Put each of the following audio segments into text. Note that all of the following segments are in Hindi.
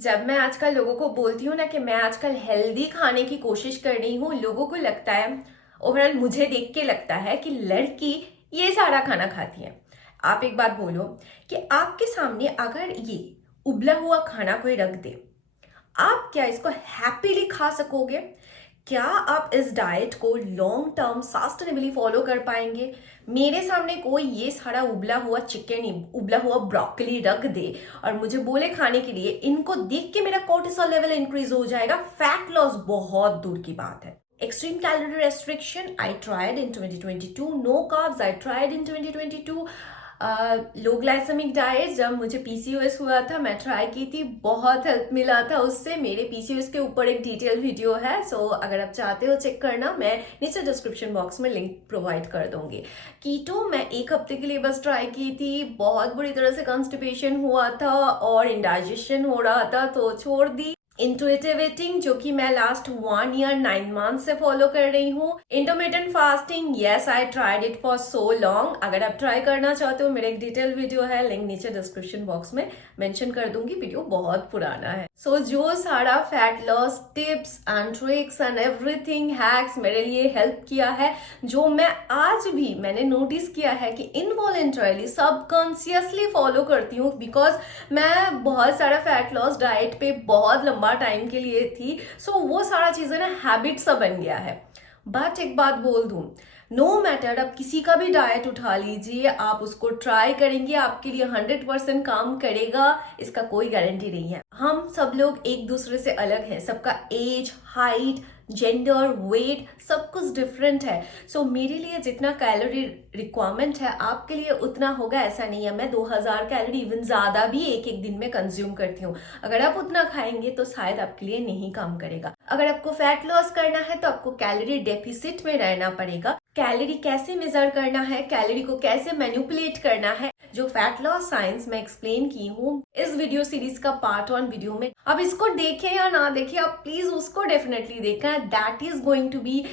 जब मैं आजकल लोगों को बोलती हूँ ना कि मैं आजकल हेल्दी खाने की कोशिश कर रही हूँ, लोगों को लगता है, ओवरऑल मुझे देख के लगता है कि लड़की ये सारा खाना खाती है। आप एक बात बोलो कि आपके सामने अगर ये उबला हुआ खाना कोई रख दे, आप क्या इसको हैप्पीली खा सकोगे? क्या आप इस डाइट को लॉन्ग टर्म सस्टेनेबली फॉलो कर पाएंगे? मेरे सामने कोई ये सारा उबला हुआ चिकन, उबला हुआ ब्रोकली रख दे और मुझे बोले खाने के लिए, इनको देख के मेरा कोर्टिसोल लेवल इंक्रीज हो जाएगा, फैट लॉस बहुत दूर की बात है। Extreme calorie restriction I tried in 2022, no carbs I tried in 2022, low glycemic diet जब मुझे पीसीओएस हुआ था मैं ट्राई की थी, बहुत हेल्प मिला था उससे। मेरे पीसीओएस के ऊपर एक डिटेल वीडियो है, सो अगर आप चाहते हो चेक करना, मैं नीचे डिस्क्रिप्शन बॉक्स में लिंक प्रोवाइड कर दूंगी। कीटो मैं एक हफ्ते के लिए बस ट्राई की थी, बहुत बुरी तरह से कॉन्स्टिपेशन हुआ था और इंडाइजेशन हो रहा था तो छोड़ दी। इंटुइटिव ईटिंग जो कि मैं लास्ट 1 ईयर 9 मंथ से फॉलो कर रही हूँ। Intermittent fasting, yes I tried it for so long. अगर आप ट्राई करना चाहते हो, मेरा एक डिटेल वीडियो है, लिंक नीचे डिस्क्रिप्शन बॉक्स में मेंशन कर दूंगी, वीडियो बहुत पुराना है। सो जो सारा fat loss tips and tricks and everything hacks मेरे लिए हेल्प किया है, जो मैं आज भी मैंने नोटिस किया है कि इनवॉलेंटरली सबकॉन्शियसली फॉलो करती हूँ, बिकॉज मैं बहुत सारा फैट लॉस डाइट पे बहुत लंबा टाइम के लिए थी। सो वो सारा चीजें ना हैबिट सा बन गया है। बट एक बात बोल दूं, नो मैटर आप किसी का भी डाइट उठा लीजिए, आप उसको ट्राई करेंगे, आपके लिए 100% काम करेगा, इसका कोई गारंटी नहीं है। हम सब लोग एक दूसरे से अलग हैं, सबका एज, हाइट, जेंडर, वेट सब कुछ डिफरेंट है। सो मेरे लिए जितना कैलोरी रिक्वायरमेंट है आपके लिए उतना होगा ऐसा नहीं है। मैं 2000 कैलोरी इवन ज्यादा भी एक एक दिन में कंज्यूम करती हूँ। अगर आप उतना खाएंगे तो शायद आपके लिए नहीं काम करेगा। अगर आपको फैट लॉस करना है तो आपको कैलोरी डेफिसिट में रहना पड़ेगा। कैलोरी कैसे मेजर करना है, कैलोरी को कैसे मैनिपुलेट करना है, जो फैट लॉस साइंस मैं एक्सप्लेन की हूँ इस वीडियो सीरीज का पार्ट 1 वीडियो में। अब इसको देखें या ना देखें, आप प्लीज उसको डेफिनेटली देखना, that is going to be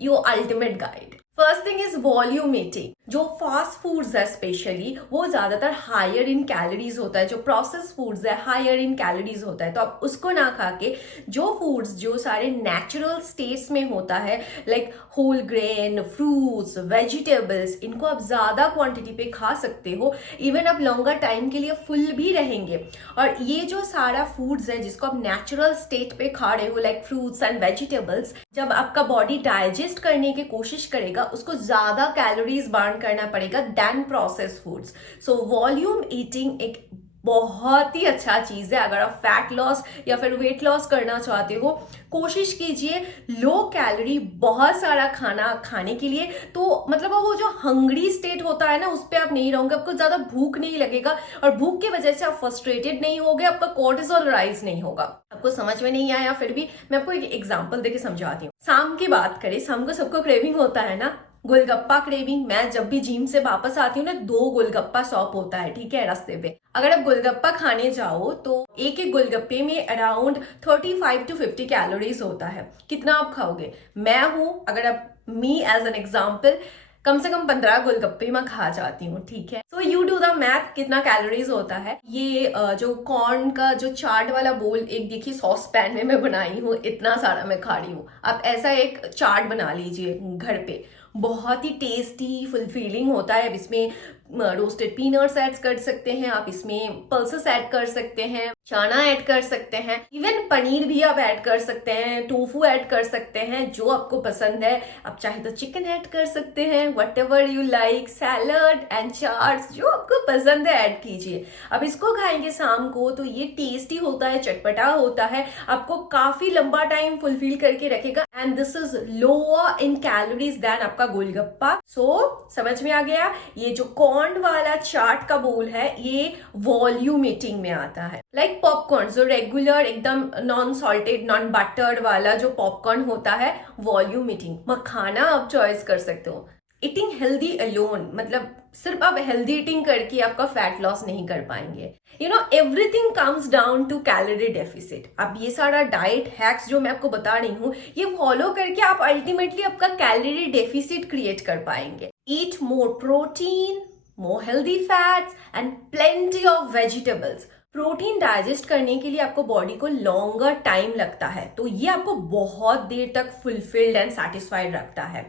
your ultimate guide. First thing is volume eating. जो फास्ट फूड्स है स्पेशली, वो ज्यादातर हायर इन कैलोरीज होता है। जो प्रोसेस फूड्स है हायर इन कैलोरीज होता है, तो आप उसको ना खा के जो फूड्स जो सारे नेचुरल स्टेट्स में होता है, like whole grain, fruits, vegetables, इनको आप ज्यादा क्वांटिटी पे खा सकते हो। इवन आप लॉन्गर टाइम के लिए फुल भी रहेंगे। और ये जो सारा फूड्स है जिसको आप नेचुरल स्टेट पे खा रहे हो, लाइक फ्रूट्स एंड वेजिटेबल्स, जब आपका बॉडी डाइजेस्ट करने की कोशिश करेगा उसको ज्यादा कैलोरीज बर्न करना पड़ेगा then process foods. So volume eating एक बहुत ही अच्छा चीज है। अगर आप फैट लॉस या फिर वेट लॉस करना चाहते हो, कोशिश कीजिए लो कैलोरी बहुत सारा खाना खाने के लिए। तो मतलब वो जो हंग्री स्टेट होता है ना, उस पर आप नहीं रहोगे, आपको ज्यादा भूख नहीं लगेगा और भूख की वजह से आप फ्रस्ट्रेटेड नहीं होगे, आपका कोर्टिसोल राइज नहीं होगा। आपको समझ में नहीं आया फिर भी मैं आपको एक एग्जांपल देके समझाती हूँ। शाम की बात करें, शाम को सबको क्रेविंग होता है ना, गोलगप्पा क्रेविंग। मैं जब भी जिम से वापस आती हूँ ना, 2 गोलगप्पा शॉप होता है, ठीक है, रास्ते पे। अगर आप गोलगप्पा खाने जाओ तो एक एक गोलगप्पे में अराउंड 35 to 50 कैलोरीज होता है। कितना आप खाओगे? मैं हूं, अगर आप मी एज एन एग्जाम्पल, कम से कम 15 गोलगप्पे मैं खा जाती हूँ, ठीक है। So you do the math, कितना कैलोरीज होता है। ये जो कॉर्न का जो चाट वाला बोल, एक देखिए सॉस पैन में मैं बनाई हूँ, इतना सारा मैं खा रही हूँ। आप ऐसा एक चाट बना लीजिए घर पे, बहुत ही टेस्टी फुलफिलिंग होता है। अब इसमें रोस्टेड पीनट्स ऐड कर सकते हैं, आप इसमें पल्सेस ऐड कर सकते हैं, चना ऐड कर सकते हैं, इवन पनीर भी आप ऐड कर सकते हैं, टोफू ऐड कर सकते हैं, जो आपको पसंद है। आप चाहे तो चिकन ऐड कर सकते हैं, what ever you like, salad and chaats, जो आपको पसंद है ऐड कीजिए। अब इसको खाएंगे शाम को तो ये टेस्टी होता है, चटपटा होता है, आपको काफी लंबा टाइम फुलफिल करके रखेगा, and this is lower in calories than आपका गोलगप्पा। सो समझ में आ गया? ये जो कॉर्न वाला चाट का बोल है, ये वॉल्यूम ईटिंग में आता है। लाइक पॉपकॉर्न, जो रेगुलर एकदम नॉन सॉल्टेड नॉन बटर्ड वाला जो पॉपकॉर्न होता है, वॉल्यूम ईटिंग। मखाना आप चॉइस कर सकते हो। ईटिंग हेल्दी अलोन, मतलब सिर्फ आप हेल्दी ईटिंग करके आपका फैट लॉस नहीं कर पाएंगे। You know everything comes down to calorie deficit. अब ये सारा डाइट हैक्स जो मैं आपको बता रही हूँ, ये फॉलो करके आप अल्टीमेटली आपका कैलोरी डेफिसिट क्रिएट कर पाएंगे। Eat more protein, more healthy fats and plenty of vegetables. Protein digest करने के लिए आपको बॉडी को लॉन्गर टाइम लगता है, तो ये आपको बहुत देर तक फुलफिल्ड एंड सेटिस्फाइड रखता है।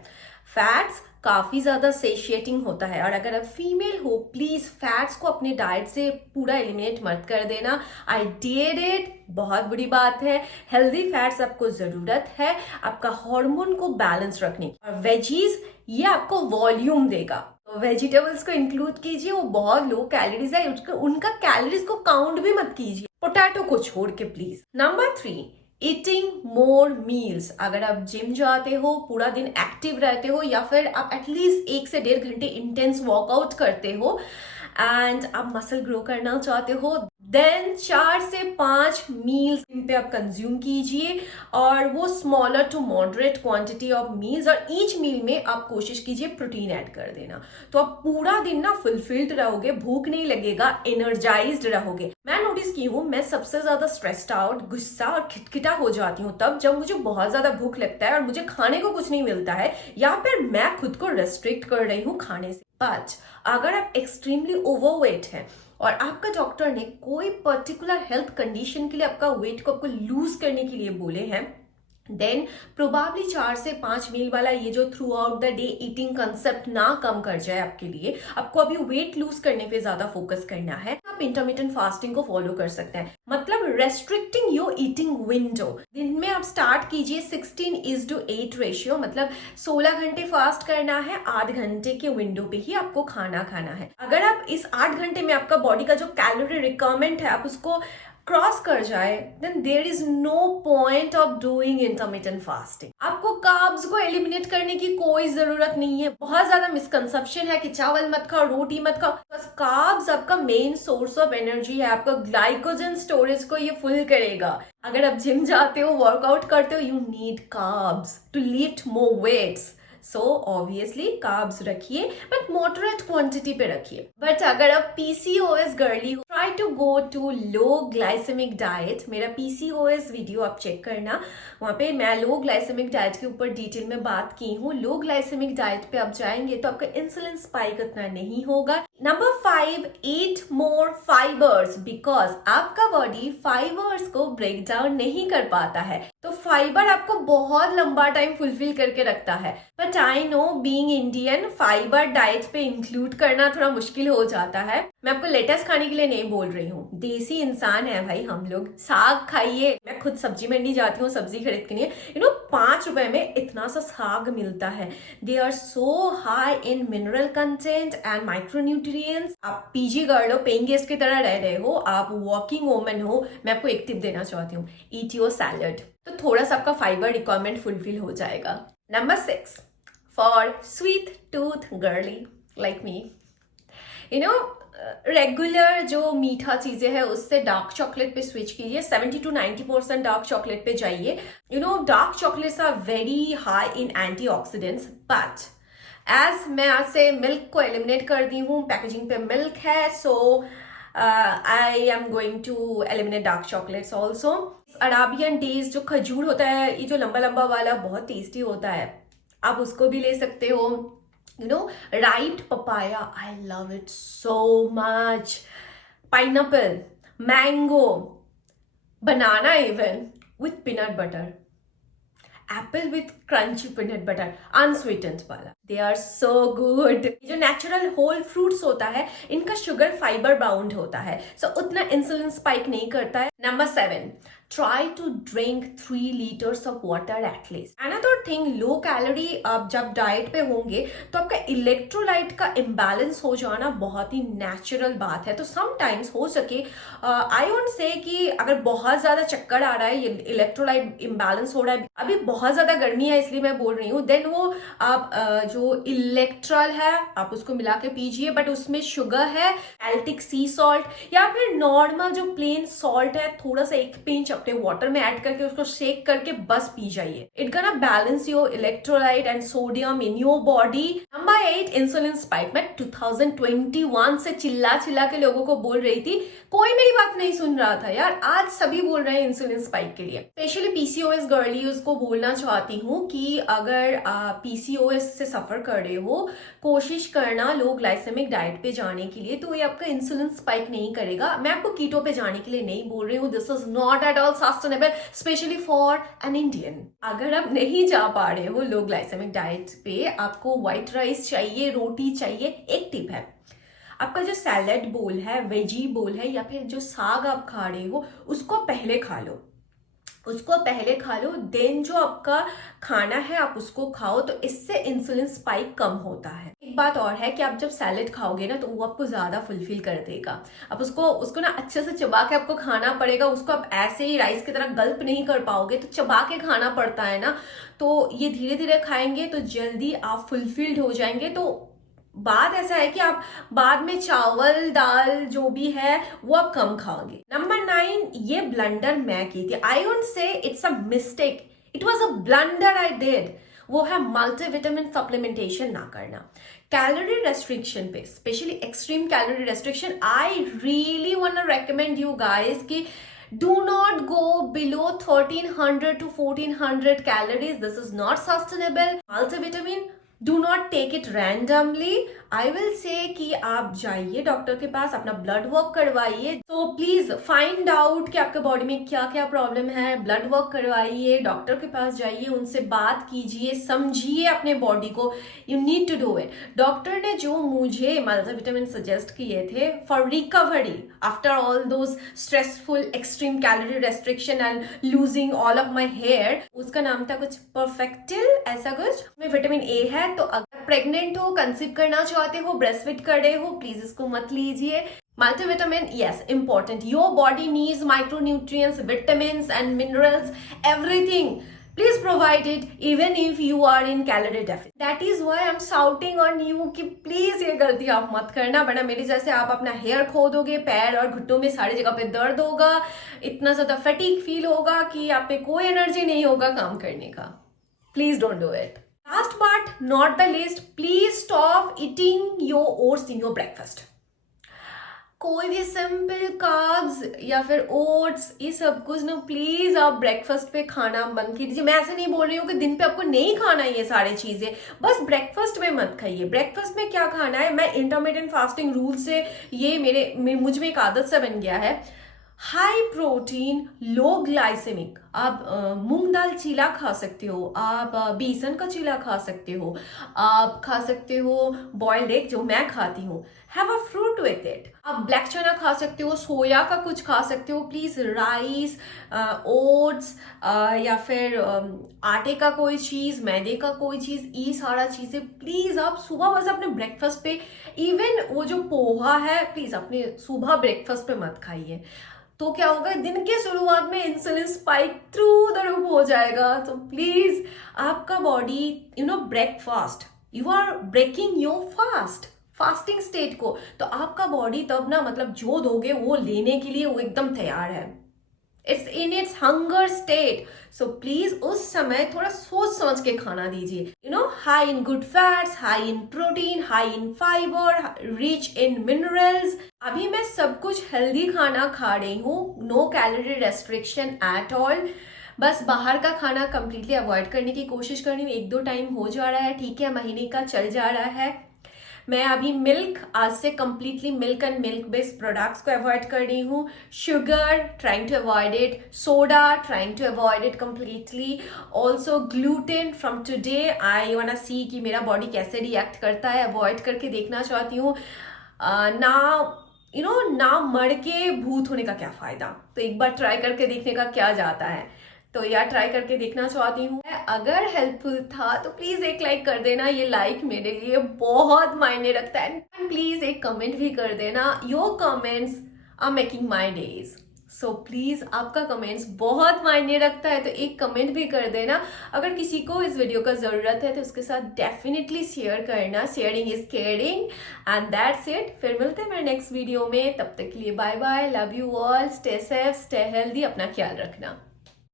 फैट्स काफी ज्यादा सेशिएटिंग होता है, और अगर आप फीमेल हो प्लीज फैट्स को अपने डाइट से पूरा एलिमिनेट मत कर देना। आई डिड इट, बहुत बुरी बात है। हेल्दी फैट्स आपको जरूरत है आपका हार्मोन को बैलेंस रखने की। और वेजीज ये आपको वॉल्यूम देगा, तो वेजिटेबल्स को इंक्लूड कीजिए, वो बहुत लो कैलोरीज है, उनका कैलोरीज को काउंट भी मत कीजिए, पोटैटो को छोड़ के please. Number 3, eating more meals. अगर आप जिम जाते हो, पूरा दिन एक्टिव रहते हो, या फिर आप एटलीस्ट 1 से 1.5 घंटे इंटेंस वर्कआउट करते हो एंड आप मसल ग्रो करना चाहते हो, देन 4 से 5 मील्स दिन पे आप कंज्यूम कीजिए, और वो smaller to moderate quantity of meals, और ईच मील में आप कोशिश कीजिए प्रोटीन ऐड कर देना। तो आप पूरा दिन ना फुलफिल्ड रहोगे, भूख नहीं लगेगा, एनर्जाइज्ड रहोगे। मैं नोटिस की हूँ, मैं सबसे ज्यादा स्ट्रेस्ड आउट, गुस्सा और खिटखिटा हो जाती हूँ तब जब मुझे बहुत ज्यादा भूख लगता है और मुझे खाने को कुछ नहीं मिलता है, या फिर मैं खुद को रेस्ट्रिक्ट कर रही हूँ खाने से। बट अगर आप एक्सट्रीमली ओवरवेट हैं और आपका डॉक्टर ने कोई पर्टिकुलर हेल्थ कंडीशन के लिए आपका वेट को आपको लूज करने के लिए बोले हैं, देन प्रोबेबली 4 से 5 मील वाला ये जो through out the day eating concept ना कम कर जाए आपके लिए। आपको अभी वेट लूज करने पे ज्यादा फोकस करना है, आप इंटरमिटेंट फास्टिंग को फॉलो कर सकते हैं, मतलब रेस्ट्रिक्टिंग योर ईटिंग विंडो। दिन में आप स्टार्ट कीजिए 16:8 रेशियो, मतलब 16 घंटे फास्ट करना है, 8 घंटे के विंडो पे ही आपको खाना खाना है। अगर आप इस 8 घंटे में आपका बॉडी का जो कैलोरी रिक्वायरमेंट है आप उसको क्रॉस कर जाए, then there is no point of doing intermittent fasting. आपको कार्ब्स को एलिमिनेट करने की कोई जरूरत नहीं है। बहुत ज्यादा मिसकंसेप्शन है कि चावल मत खाओ, रोटी मत खाओ, बस कार्ब्स आपका मेन सोर्स ऑफ एनर्जी है, आपका ग्लाइकोजन स्टोरेज को ये फुल करेगा। अगर आप जिम जाते हो, वर्कआउट करते हो, you need carbs to lift more weights, so obviously carbs रखिए, बट मॉडरेट क्वांटिटी पे रखिए। बट अगर आप पीसीओएस गर्ली हो, try to go to low glycemic diet. मेरा पीसीओएस वीडियो आप चेक करना, वहां पे मैं लो ग्लाइसेमिक डाइट के ऊपर डिटेल में बात की हूँ। लो ग्लाइसेमिक डाइट पे आप जाएंगे तो आपका इंसुलिन स्पाइक इतना नहीं होगा। Number 5, eat more fibres, because आपका बॉडी फाइबर्स को ब्रेक डाउन नहीं कर पाता है, तो फाइबर आपको बहुत लंबा टाइम फुलफिल करके रखता है। But I know being Indian, fibre diet पे इंक्लूड करना थोड़ा मुश्किल हो जाता है। मैं आपको लेटेस्ट खाने के लिए नहीं बोल रही हूँ, देसी इंसान है भाई हम लोग, साग खाइए। मैं खुद सब्जी मंडी जाती हूँ सब्जी खरीद के लिए, 5 रुपए में इतना सा साग मिलता है। They are so high in mineral content and micronutrients. आप पीजी गर्ल हो, पेइंग गेस्ट की तरह रह रहे हो, आप वर्किंग वुमन हो, मैं आपको एक टिप देना चाहती हूँ, ईट योर सैलड, तो थोड़ा सा आपका फाइबर रिक्वायरमेंट फुलफिल हो जाएगा। Number 6, for sweet tooth girly like me, regular जो मीठा चीजें हैं उससे डार्क चॉकलेट पे स्विच कीजिए। 70 to 90% डार्क चॉकलेट पे जाइए। Dark chocolates are very high in antioxidants, but as मैं आज से मिल्क को एलिमिनेट कर दी हूँ, पैकेजिंग पे मिल्क है, so I am going to eliminate dark chocolates also. Arabian dates जो खजूर होता है, ये जो लंबा लंबा वाला बहुत टेस्टी होता है, आप उसको भी ले सकते हो। ripe papaya, I love it so much. Pineapple, mango, banana even with peanut butter. Apple with crunchy peanut butter, unsweetened वाला, they are so good. जो नेचुरल होल फ्रूट्स होता है इनका शुगर फाइबर बाउंड होता है, सो उतना इंसुलिन स्पाइक नहीं करता है। Number 7, try to drink 3 liters of water at least. Another thing, low calorie आप जब डाइट पे होंगे तो आपका इलेक्ट्रोलाइट का इम्बैलेंस हो जाना बहुत ही नेचुरल बात है। तो समटाइम्स हो सके, आई वोंट से कि अगर बहुत ज्यादा चक्कर आ रहा है, इलेक्ट्रोलाइट इम्बैलेंस हो रहा है, अभी बहुत ज्यादा गर्मी है इसलिए मैं बोल रही हूँ, देन वो आप जो इलेक्ट्रॉल है आप उसको मिला के पीजिए, बट उसमें शुगर है, एल्टिक सी सॉल्ट या फिर नॉर्मल जो प्लेन सॉल्ट है, थोड़ा सा 1 पिंच अपने वाटर में ऐड करके उसको शेक करके बस पी जाइए। It gonna balance your electrolyte and sodium in your body. Number 8, insulin spike. मैं 2021 से चिल्ला चिल्ला के लोगों को बोल रही थी, कोई मेरी बात नहीं सुन रहा था यार, आज सभी बोल रहे हैं इंसुलिन स्पाइक के लिए। स्पेशली पीसीओएस गर्लीज को बोलना चाहती हूँ कि अगर पीसीओएस से सफर सफर कर रहे हो, कोशिश करना लो ग्लाइसेमिक डाइट पे जाने के लिए, तो ये आपका इंसुलिन स्पाइक नहीं करेगा। मैं आपको कीटो पे जाने के लिए नहीं बोल रही हूँ, this is not at all sustainable specially for an Indian. अगर आप नहीं जा पा रहे हो लो ग्लाइसेमिक डाइट पे, आपको व्हाइट राइस चाहिए, रोटी चाहिए, एक टिप है, आपका जो सैलेड बोल है, वेजी बोल है, या फिर जो साग आप खा रहे हो उसको पहले खा लो, देन जो आपका खाना है आप उसको खाओ, तो इससे इंसुलिन स्पाइक कम होता है। एक बात और है कि आप जब सैलेड खाओगे ना तो वो आपको ज्यादा फुलफिल कर देगा। आप उसको ना अच्छे से चबा के आपको खाना पड़ेगा, उसको आप ऐसे ही राइस की तरह गल्प नहीं कर पाओगे, तो चबा के खाना पड़ता है ना, तो ये धीरे धीरे खाएंगे तो जल्दी आप फुलफिल्ड हो जाएंगे। तो बात ऐसा है कि आप बाद में चावल दाल जो भी है वो आप कम खाओगे। नंबर 9, ये ब्लंडर मैं की थी, I won't say it's a mistake, it was a blunder I did, वो है मल्टीविटामिन सप्लीमेंटेशन ना करना। कैलोरी रेस्ट्रिक्शन पे, specially extreme calorie restriction, I really want to recommend you guys कि do not go below 1300 to 1400 calories. This is not sustainable. Multivitamin, do not take it randomly. I will say कि आप जाइए डॉक्टर के पास, अपना ब्लड वर्क करवाइए। तो प्लीज फाइंड आउट कि आपके बॉडी में क्या क्या प्रॉब्लम है, ब्लड वर्क करवाइए, डॉक्टर के पास जाइए, उनसे बात कीजिए, समझिए अपने बॉडी को। You need to do it. Doctor ने जो मुझे मल्टीविटामिन सजेस्ट किए थे for recovery after all those stressful extreme calorie restriction and losing all of my hair, उसका नाम था कुछ परफेक्टिल, ऐसा कुछ में विटामिन ए है। तो अगर प्रेग्नेंट हो, कंसीव करना चाहते हो, ब्रेस्ट फीड कर रहे हो, प्लीज इसको मत लीजिए। Multivitamin, yes, important. Your body needs micronutrients, vitamins and minerals, everything. Please provide it even if you are in calorie deficit. That is why I'm shouting on you कि please ये गलती आप मत करना, वरना मेरी जैसे आप अपना हेयर खो दोगे, पैर और घुटनों में सारी जगह पे दर्द होगा, इतना ज्यादा फटीग फील होगा कि आप में कोई एनर्जी नहीं होगा काम करने का। Please don't do it. Last but not the least, please stop eating your oats in your breakfast. कोई भी सिंपल कार्ब्स या फिर ओट्स, ये सब कुछ ना प्लीज आप ब्रेकफास्ट पे खाना बंद कीजिए। मैं ऐसे नहीं बोल रही हूँ कि दिन पे आपको नहीं खाना ये सारी चीजें, बस ब्रेकफास्ट में मत खाइए। ब्रेकफास्ट में क्या खाना है, मैं इंटरमिटेंट फास्टिंग रूल से ये मुझ में एक आदत सा बन गया है। हाई प्रोटीन लो ग्लाइसेमिक, आप मूंग दाल चीला खा सकते हो, आप बेसन का चीला खा सकते हो, आप खा सकते हो बॉइल्ड एग जो मैं खाती हूँ, have a fruit with it. आप ब्लैक चना खा सकते हो, सोया का कुछ खा सकते हो। प्लीज राइस, ओट्स या फिर आटे का कोई चीज, मैदे का कोई चीज, ये सारा चीजें प्लीज आप सुबह बस अपने ब्रेकफास्ट पे, इवन वो जो पोहा है प्लीज अपने सुबह ब्रेकफास्ट पे मत खाइए। तो क्या होगा, दिन के शुरुआत में insulin spike through the roof हो जाएगा। तो प्लीज आपका body breakfast, you are breaking your fasting state को, तो आपका बॉडी तब ना मतलब जो दोगे वो लेने के लिए वो एकदम तैयार है, it's in its hunger state. So please उस समय थोड़ा सोच समझ के खाना दीजिए। High in good fats, high in protein, high in fibre, rich in minerals. अभी मैं सब कुछ हेल्दी खाना खा रही हूँ, no calorie restriction at all. बस बाहर का खाना कंप्लीटली अवॉइड करने की कोशिश कर रही हूँ। 1-2 टाइम हो जा रहा है, ठीक है, महीने का चल जा रहा है। मैं अभी मिल्क, आज से completely milk and milk based products को अवॉइड कर रही हूँ। Sugar, trying to avoid it. Soda, trying to avoid it completely. Also gluten, from today I want to see कि मेरा बॉडी कैसे रिएक्ट करता है, अवॉइड करके देखना चाहती हूँ। ना मर के भूत होने का क्या फायदा, तो एक बार ट्राई करके देखने का क्या जाता है, तो यार ट्राई करके देखना चाहती हूँ। अगर हेल्पफुल था तो प्लीज एक लाइक कर देना, ये लाइक मेरे लिए बहुत मायने रखता है। प्लीज एक कमेंट भी कर देना, your comments are making my days. So please आपका कमेंट्स बहुत मायने रखता है, तो एक कमेंट भी कर देना। अगर किसी को इस वीडियो का जरूरत है तो उसके साथ डेफिनेटली शेयर करना, sharing is caring. And that's it, फिर मिलते हैं मेरे नेक्स्ट वीडियो में, तब तक के लिए bye bye, love you all, stay safe, stay healthy, अपना ख्याल रखना।